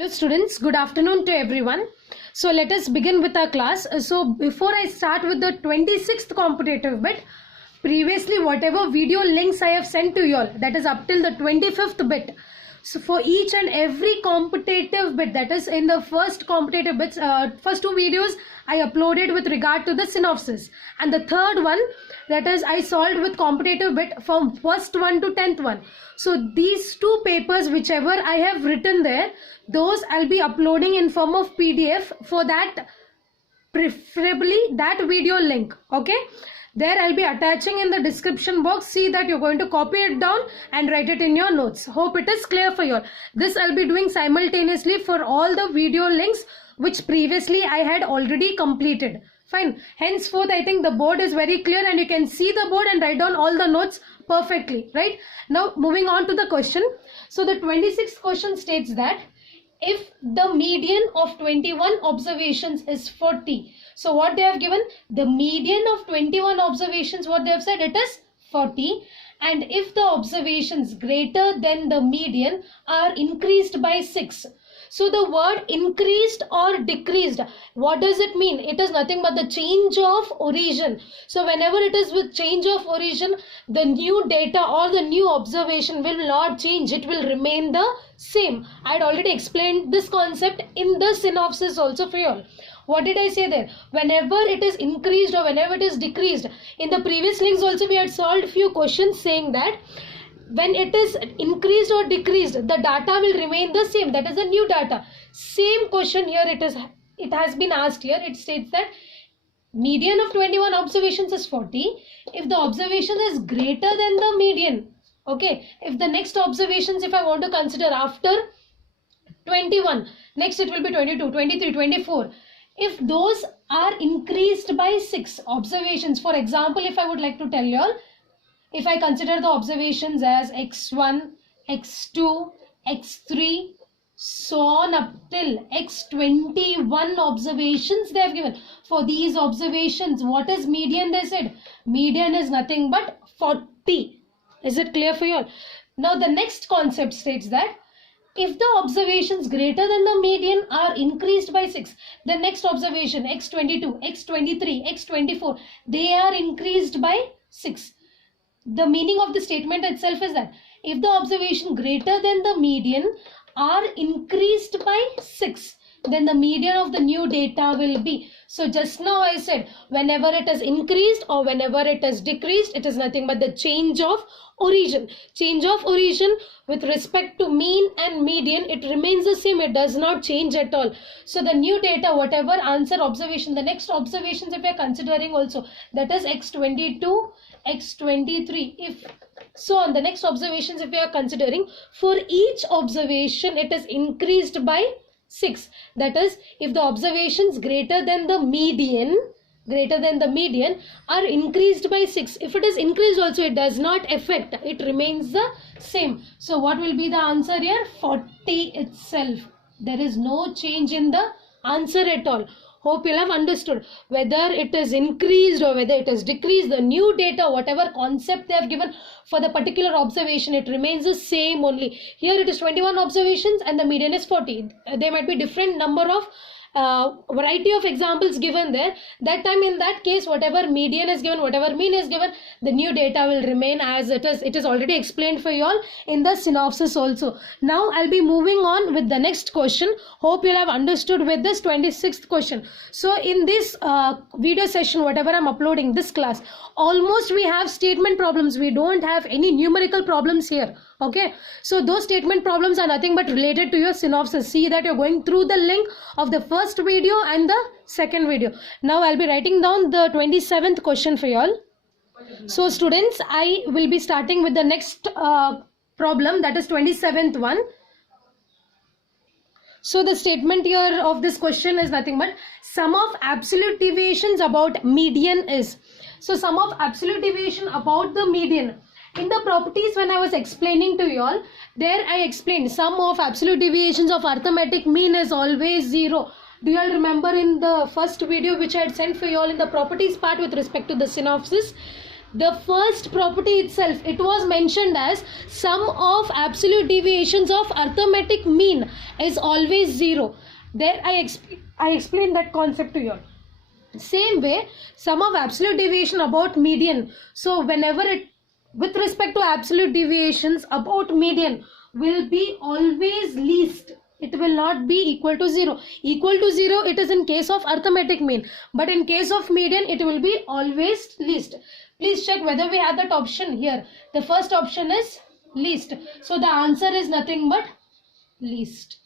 Hello students, good afternoon to everyone. So let us begin with our class. So before I start with the 26th competitive bit, previously whatever video links I have sent to you all, that is up till the 25th bit. So for each and every competitive bit, that is in the first competitive bits, first two videos I uploaded with regard to the synopsis, and the third one, that is I solved with competitive bit from first one to 10th one. So these two papers, whichever I have written there, those I'll be uploading in form of PDF. For that, preferably that video link, okay, there I'll be attaching in the description box. See that you're going to copy it down and write it in your notes. Hope it is clear for you all. This I'll be doing simultaneously for all the video links which previously I had already completed. Fine. Henceforth, I think the board is very clear and you can see the board and write down all the notes perfectly, right? Now moving on to the question. So the 26th question states that if the median of 21 observations is 40. So what they have given, the median of 21 observations, what they have said, it is 40. And if the observations greater than the median are increased by 6. So the word increased or decreased, what does it mean? It is nothing but the change of origin. So whenever it is with change of origin, the new data or the new observation will not change. It will remain the same. I had already explained this concept in the synopsis also for you all. What did I say there? Whenever it is increased or whenever it is decreased. In the previous links also we had solved few questions saying that when it is increased or decreased, the data will remain the same. That is the new data. Same question here it has been asked here. It states that median of 21 observations is 40. If the observation is greater than the median, okay, if the next observations, if I want to consider after 21, next it will be 22, 23, 24. If those are increased by 6 observations, for example, if I would like to tell you all, if I consider the observations as x1, x2, x3, so on up till x21 observations they have given. For these observations, what is median they said? Median is nothing but 40. Is it clear for you all? Now the next concept states that if the observations greater than the median are increased by 6, the next observation x22, x23, x24, they are increased by 6. The meaning of the statement itself is that if the observation greater than the median are increased by 6, then the median of the new data will be. So just now I said whenever it is increased or whenever it is decreased, it is nothing but the change of origin. Change of origin with respect to mean and median, it remains the same. It does not change at all. So the new data, whatever answer observation, the next observations if we are considering also, that is x22, x23, if so on the next observations if we are considering, for each observation it is increased by 6. That is, if the observations greater than the median are increased by 6. If it is increased also, it does not affect, it remains the same. So what will be the answer here? 40 itself. There is no change in the answer at all. Hope you have understood. Whether it is increased or whether it is decreased, the new data, whatever concept they have given for the particular observation, it remains the same only. Here it is 21 observations and the median is 40. There might be different number of variety of examples given there. That time in that case, whatever median is given, whatever mean is given, the new data will remain as it is. It is already explained for you all in the synopsis also. Now I'll be moving on with the next question. Hope you'll have understood with this 26th question. So in this video session, whatever I'm uploading this class, almost we have statement problems. We don't have any numerical problems here. Okay, so those statement problems are nothing but related to your synopsis. See that you're going through the link of the first video and the second video. Now I'll be writing down the 27th question for you all. So students, I will be starting with the next problem, that is 27th one. So the statement here of this question is nothing but sum of absolute deviations about median is. So sum of absolute deviation about the median. In the properties, when I was explaining to you all, there I explained sum of absolute deviations of arithmetic mean is always 0. Do you all remember in the first video which I had sent for you all in the properties part with respect to the synopsis? the first property itself, it was mentioned as sum of absolute deviations of arithmetic mean is always 0. There I explained that concept to you. Same way, sum of absolute deviation about median. So whenever it, with respect to absolute deviations about median, will be always least. It will not be equal to 0. Equal to 0 it is in case of arithmetic mean, but in case of median it will be always least. Please check whether we have that option here. The first option is least. So the answer is nothing but least.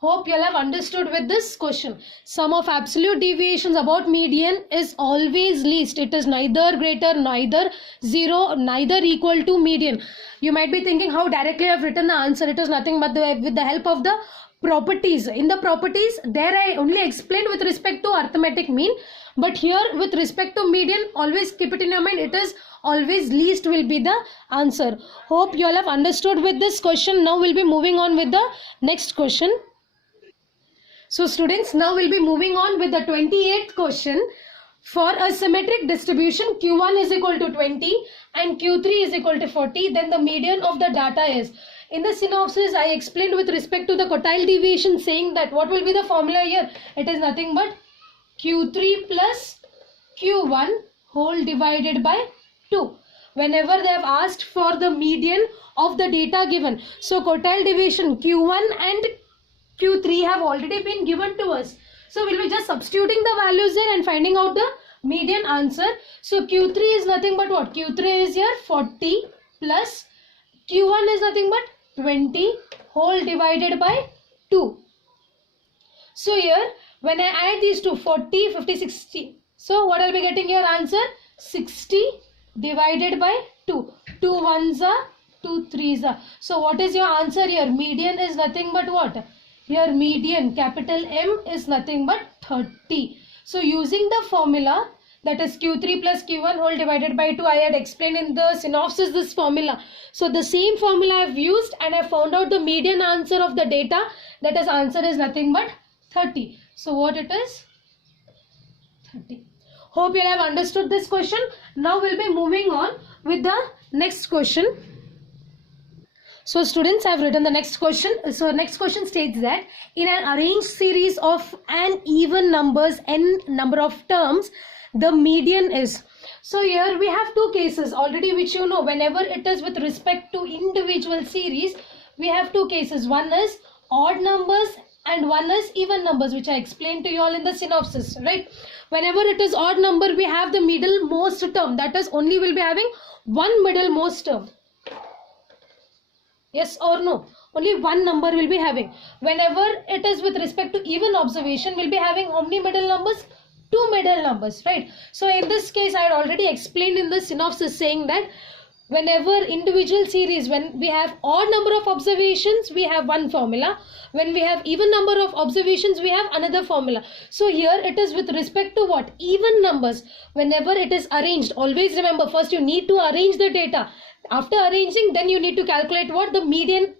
Hope you all have understood with this question. Sum of absolute deviations about median is always least. It is neither greater, neither 0, neither equal to median. You might be thinking how directly I have written the answer. It is nothing but with the help of the properties. In the properties, there I only explained with respect to arithmetic mean. But here with respect to median, always keep it in your mind. It is always least will be the answer. Hope you all have understood with this question. Now we'll be moving on with the next question. So students, now we'll be moving on with the 28th question. For a symmetric distribution, Q1 is equal to 20 and Q3 is equal to 40, then the median of the data is. In the synopsis, I explained with respect to the quartile deviation, saying that what will be the formula here? It is nothing but Q3 plus Q1 whole divided by 2. Whenever they have asked for the median of the data given, so quartile deviation Q1 and Q3 have already been given to us. So we'll be just substituting the values there and finding out the median answer. So Q3 is nothing but what? Q3 is here 40 plus Q1 is nothing but 20 whole divided by 2. So here when I add these two, 40, 50, 60. So what I'll be getting here answer? 60 divided by 2. 2 ones are 2 threes are. So what is your answer here? Median is nothing but what? Here median capital M is nothing but 30. So using the formula, that is Q3 plus Q1 whole divided by 2, I had explained in the synopsis this formula. So the same formula I have used and I found out the median answer of the data. That is answer is nothing but 30. So what it is? 30. Hope you have understood this question. Now we'll be moving on with the next question. So students, I have written the next question. So next question states that in an arranged series of an even numbers, n number of terms, the median is. So here we have two cases already which you know. Whenever it is with respect to individual series, we have two cases. One is odd numbers and one is even numbers, which I explained to you all in the synopsis, right? Whenever it is odd number, we have the middlemost term. That is only will be having one middlemost term. Yes or no? Only one number will be having. Whenever it is with respect to even observation, we'll be having how many middle numbers? Two middle numbers, right? So in this case, I had already explained in the synopsis saying that whenever individual series, when we have odd number of observations, we have one formula. When we have even number of observations, we have another formula. So here it is with respect to what? Even numbers. Whenever it is arranged, always remember, first you need to arrange the data. After arranging, then you need to calculate what? The median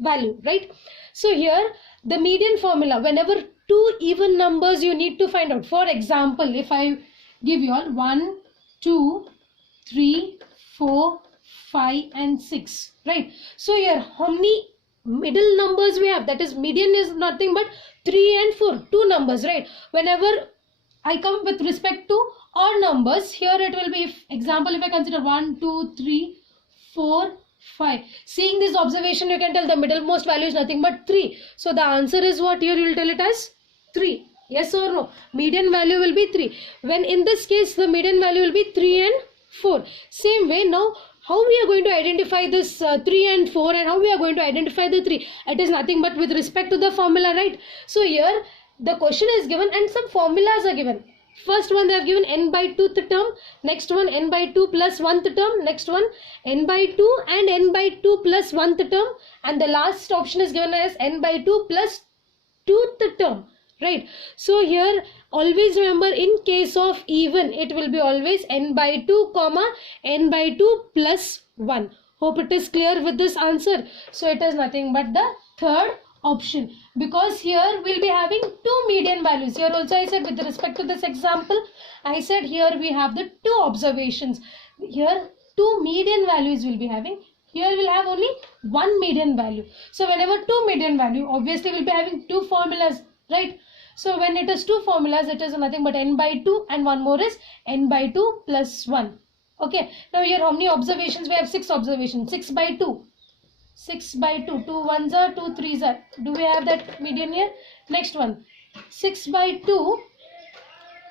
value, right? So here the median formula, whenever two even numbers you need to find out. For example, if I give you all 1, 2, 3, 4, 5 and 6, right? So here how many middle numbers we have? That is median is nothing but 3 and 4, two numbers, right? Whenever I come with respect to odd numbers, here it will be, example, if I consider 1, 2, 3, 4, 5. Seeing this observation, you can tell the middlemost value is nothing but 3. So the answer is what? Here you will tell it as 3. Yes or no? Median value will be 3. When in this case, the median value will be 3 and 4. Same way, now how we are going to identify this 3 and 4 and how we are going to identify the 3? It is nothing but with respect to the formula, right? So here the question is given and some formulas are given. First one they have given n by 2th term, next one n by 2 plus 1th term, next one n by 2 and n by 2 plus 1th term, and the last option is given as n by 2 plus 2th term, right? So here always remember, in case of even, it will be always n by 2 comma n by 2 plus 1. Hope it is clear with this answer. So it is nothing but the third option, because here we'll be having two median values. Here also I said with respect to this example, I said here we have the two observations. here two median values will be having. Here we'll have only one median value. So whenever two median value, obviously we'll be having two formulas, right? So when it is two formulas, it is nothing but n by 2, and one more is n by 2 plus 1. Okay. Now here how many observations? We have 6 observations. 6 by 2. 6 by 2. 2 ones are, 2 threes are. Do we have that median here? Next one. 6 by 2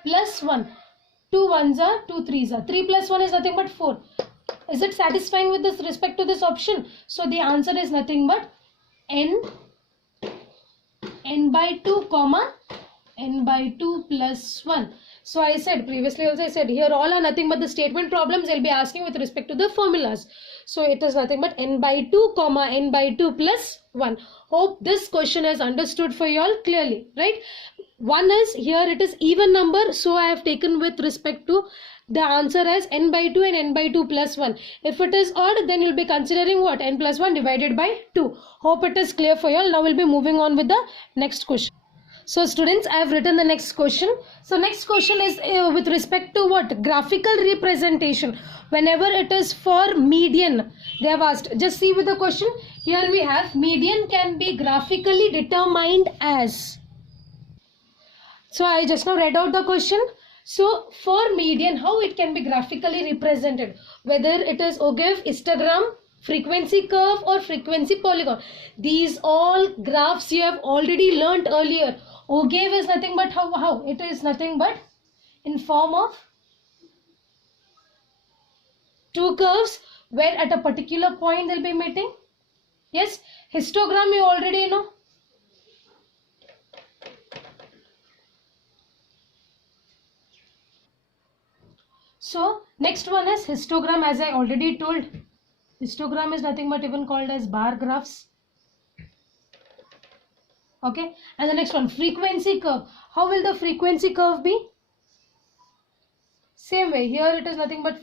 plus 1. 2 ones are, 2 threes are. 3 plus 1 is nothing but 4. Is it satisfying with this respect to this option? So the answer is nothing but n by 2 comma n by 2 plus 1. So I said previously also, I said here all are nothing but the statement problems they'll be asking with respect to the formulas. So it is nothing but n by 2 comma n by 2 plus 1. Hope this question is understood for you all clearly, right? One is here it is even number, so I have taken with respect to the answer as n by 2 and n by 2 plus 1. If it is odd, then you'll be considering what? N plus 1 divided by 2. Hope it is clear for you all. Now we'll be moving on with the next question. So students, I have written the next question. So next question is with respect to what? Graphical representation. Whenever it is for median, they have asked. Just see with the question. Here we have median can be graphically determined as. So I just now read out the question. So for median, how it can be graphically represented? Whether it is Ogive, histogram, frequency curve or frequency polygon. These all graphs you have already learnt earlier. Ogive is nothing but how? It is nothing but in form of two curves where at a particular point they'll be meeting. Yes, histogram you already know. So next one is histogram, as I already told. Histogram is nothing but even called as bar graphs. Okay, and the next one, frequency curve. How will the frequency curve be? Same way, here it is nothing but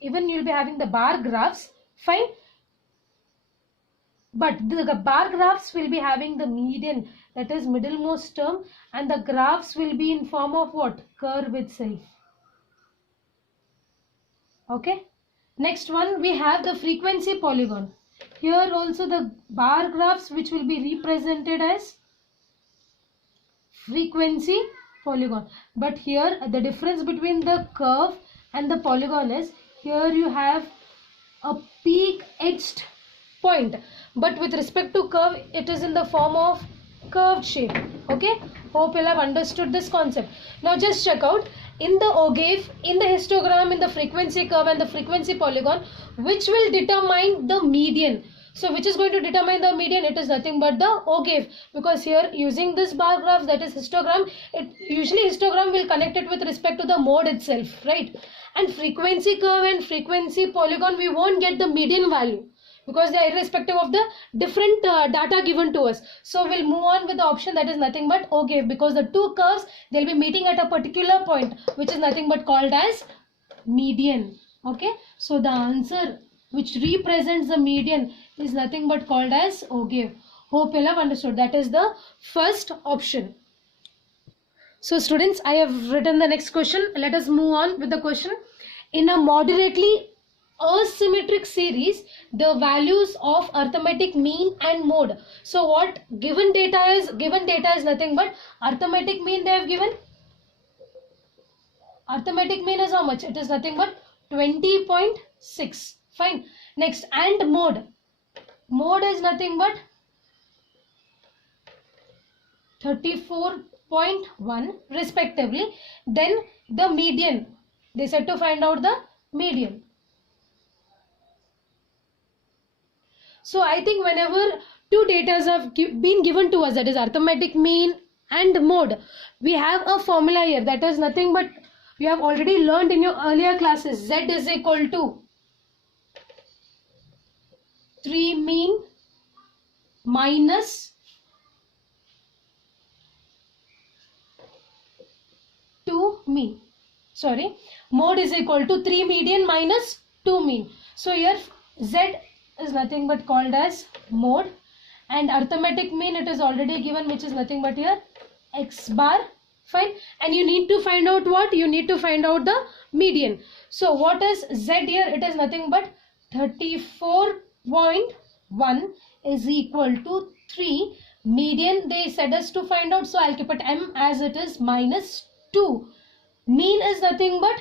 even you'll be having the bar graphs, fine. But the bar graphs will be having the median, that is middlemost term, and the graphs will be in form of what? Curve itself. Okay, next one we have the frequency polygon. Here also the bar graphs which will be represented as frequency polygon. But here the difference between the curve and the polygon is here you have a peak edged point. But with respect to curve, it is in the form of curved shape. Okay, hope you have understood this concept. Now just check out in the Ogive, in the histogram, in the frequency curve and the frequency polygon, which will determine the median. So which is going to determine the median? It is nothing but the Ogive, because here using this bar graph, that is histogram, it usually histogram will connect it with respect to the mode itself, right? And frequency curve and frequency polygon, we won't get the median value because they are irrespective of the different data given to us. So we'll move on with the option that is nothing but Ogive, because the two curves, they'll be meeting at a particular point, which is nothing but called as median. Okay, so the answer which represents the median is nothing but called as Ogive. Hope you have understood. That is the first option. So students, I have written the next question. Let us move on with the question. In a moderately asymmetric series, the values of arithmetic mean and mode. So what given data is? Given data is nothing but arithmetic mean they have given. Arithmetic mean is how much? It is nothing but 20.6. Fine. Next, and mode. Mode is nothing but 34.1 respectively. Then the median. They said to find out the median. So I think whenever two data have been given to us, that is arithmetic mean and mode, we have a formula here, that is nothing but you have already learned in your earlier classes. Z is equal to 3 mean minus 2 mean. Sorry, mode is equal to 3 median minus 2 mean. So here Z is nothing but called as mode, and arithmetic mean it is already given, which is nothing but here x bar Fine. And you need to find out what? You need to find out the median. So what is Z here? It is nothing but 34.1 is equal to 3. Median they said us to find out. So I'll keep it M as it is minus 2. Mean is nothing but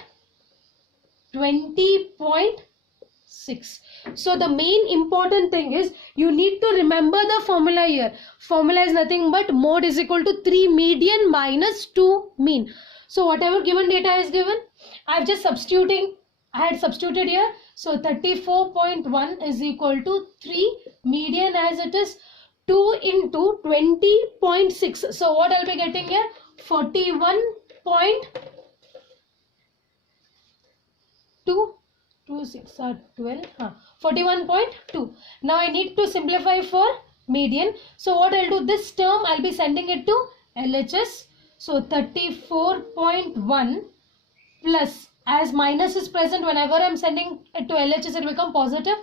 20.6. So the main important thing is you need to remember the formula here. Formula is nothing but mode is equal to 3 median minus 2 mean. So whatever given data is given, I had substituted here. So 34.1 is equal to 3 median as it is 2 into 20.6. So what I'll be getting here? 41.2. 2 6 are 12. 41.2. Now I need to simplify for median. So what I'll do, this term I'll be sending it to LHS. So 34.1 plus, as minus is present, whenever I'm sending it to LHS it will become positive.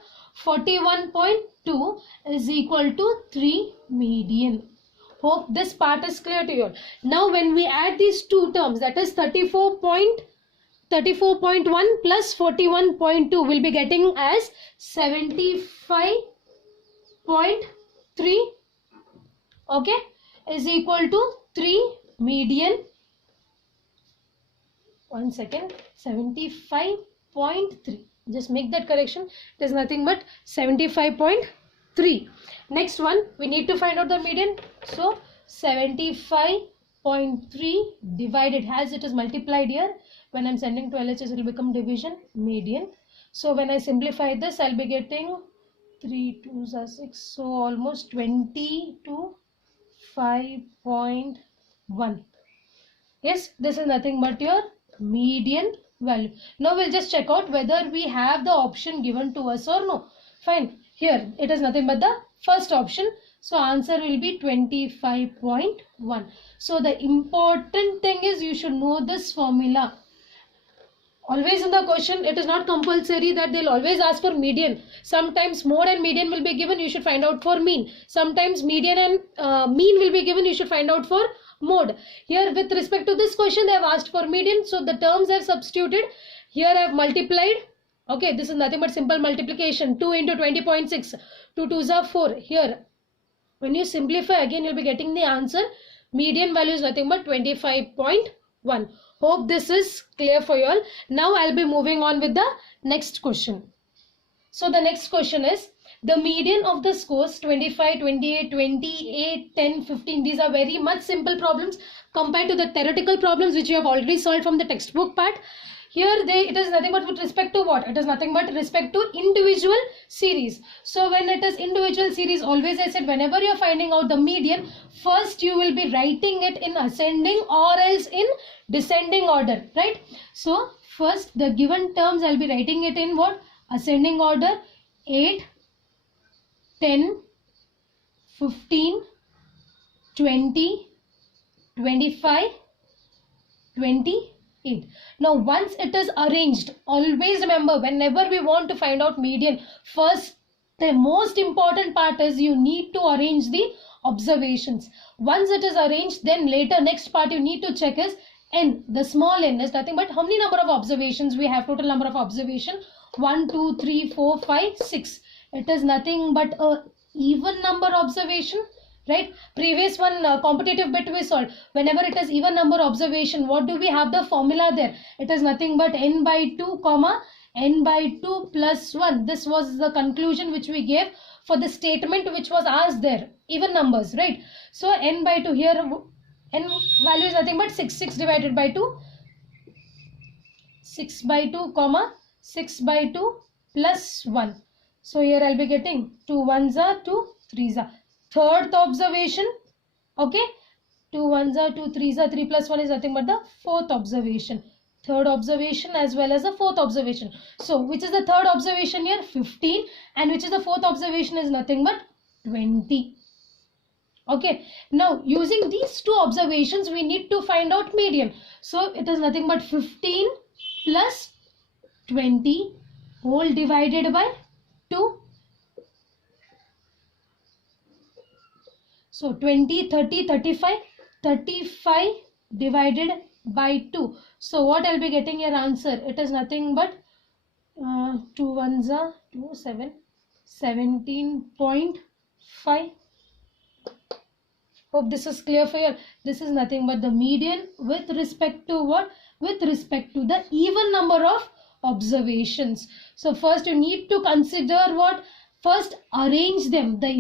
41.2 is equal to 3 median. Hope this part is clear to you all. Now when we add these two terms, that is 34.1 plus 41.2, will be getting as 75.3, okay, is equal to 3 median. 1 second, 75.3. Just make that correction. It is nothing but 75.3. Next one, we need to find out the median. So 75.3 divided, as it is multiplied here. When I'm sending to LHS, it will become division, median. So when I simplify this, I'll be getting 3 2s are 6. So almost 20 to 5.1. Yes, this is nothing but your median value. Now we'll just check out whether we have the option given to us or no. Fine. Here it is nothing but the first option. So answer will be 25.1. So the important thing is you should know this formula. Always in the question, it is not compulsory that they'll always ask for median. Sometimes mode and median will be given, you should find out for mean. Sometimes median and mean will be given, you should find out for mode. Here with respect to this question, they have asked for median. So the terms I have substituted. Here I have multiplied. Okay, this is nothing but simple multiplication. 2 into 20.6. 2 2s are 4. Here, when you simplify again, you'll be getting the answer. Median value is nothing but 25.1. Hope this is clear for you all. Now I'll be moving on with the next question. So the next question is the median of the scores 25, 28, 28, 10, 15. These are very much simple problems compared to the theoretical problems which you have already solved from the textbook part. Here it is nothing but with respect to what? It is nothing but respect to individual series. So when it is individual series, always I said whenever you are finding out the median, first you will be writing it in ascending or else in descending order, right? So first the given terms I'll be writing it in what? Ascending order. 8, 10, 15, 20, 25, 28. Now once it is arranged, always remember whenever we want to find out median, first the most important part is you need to arrange the observations. Once it is arranged, then later next part you need to check is n. The small n is nothing but how many number of observations we have, total number of observation 1, 2, 3, 4, 5, 6. It is nothing but a even number observation. Right, previous one competitive bit we solved. Whenever it is even number observation, what do we have the formula there? It is nothing but n by 2 comma n by 2 plus 1. This was the conclusion which we gave for the statement which was asked there. Even numbers, right? So n by 2 here, n value is nothing but 6. 6 divided by 2. 6 by 2 comma 6 by 2 plus 1. So here I'll be getting 2 1s are 2 3s are. Third observation, okay, 2 1s are 2 3s are 3 plus 1 is nothing but the fourth observation. Third observation as well as the fourth observation. So which is the third observation here? 15, and which is the fourth observation is nothing but 20. Okay, now using these two observations we need to find out median. So it is nothing but 15 plus 20 whole divided by 2. So 20, 30, 35, 35 divided by 2. So what I'll be getting your answer? It is nothing but 2 ones are 2, 7, 17.5. Hope this is clear for you. This is nothing but the median with respect to what? With respect to the even number of observations. So first you need to consider what? First arrange them. The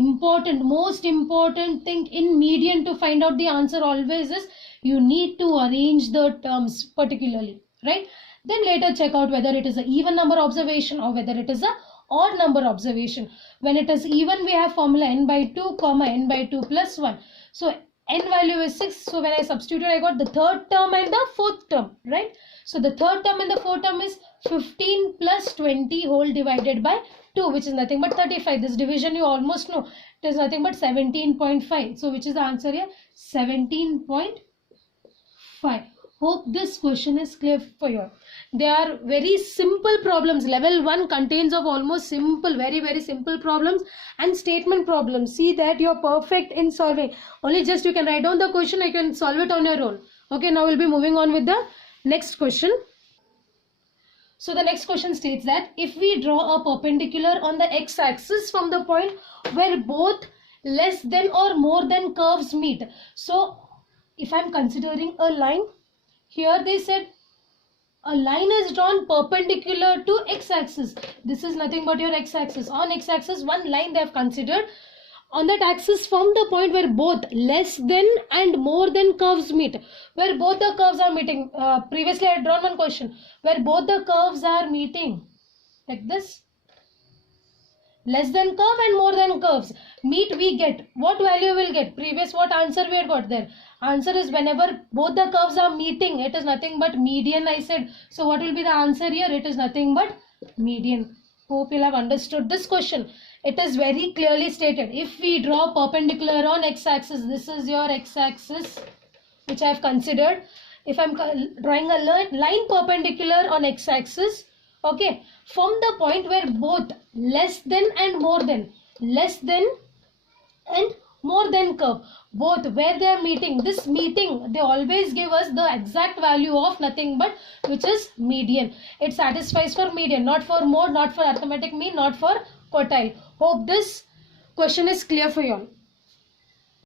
most important thing in median to find out the answer always is you need to arrange the terms particularly, right? Then later check out whether it is an even number observation or whether it is a odd number observation. When it is even, we have formula n by 2 comma n by 2 plus 1. So n value is 6. So when I substitute, I got the third term and the fourth term, right? So the third term and the fourth term is 15 plus 20 whole divided by 2, which is nothing but 35. This division you almost know. It is nothing but 17.5. So which is the answer here? 17.5. Hope this question is clear for you. They are very simple problems. Level 1 contains of almost simple, very simple problems and statement problems. See that you are perfect in solving. Only just you can write down the question, you can solve it on your own. Okay, now we'll be moving on with the next question. So the next question states that if we draw a perpendicular on the x-axis from the point where both less than or more than curves meet. So if I'm considering a line, here they said a line is drawn perpendicular to x-axis. This is nothing but your x-axis. On x-axis, one line they have considered. On that axis, from the point where both less than and more than curves meet, where both the curves are meeting. Previously, I had drawn one question where both the curves are meeting, like this. Less than curve and more than curves meet, we get what value will get? Previous what answer we had got there? Answer is whenever both the curves are meeting, it is nothing but median, I said. So what will be the answer here? It is nothing but median. Hope you'll have understood this question. It is very clearly stated. If we draw perpendicular on x-axis, this is your x-axis which I have considered. If I'm drawing a line perpendicular on x-axis, okay, from the point where both less than and more than, less than and more than curve, both where they are meeting, this meeting, they always give us the exact value of nothing but which is median. It satisfies for median, not for mode, not for arithmetic mean, not for quartile. Hope this question is clear for you all.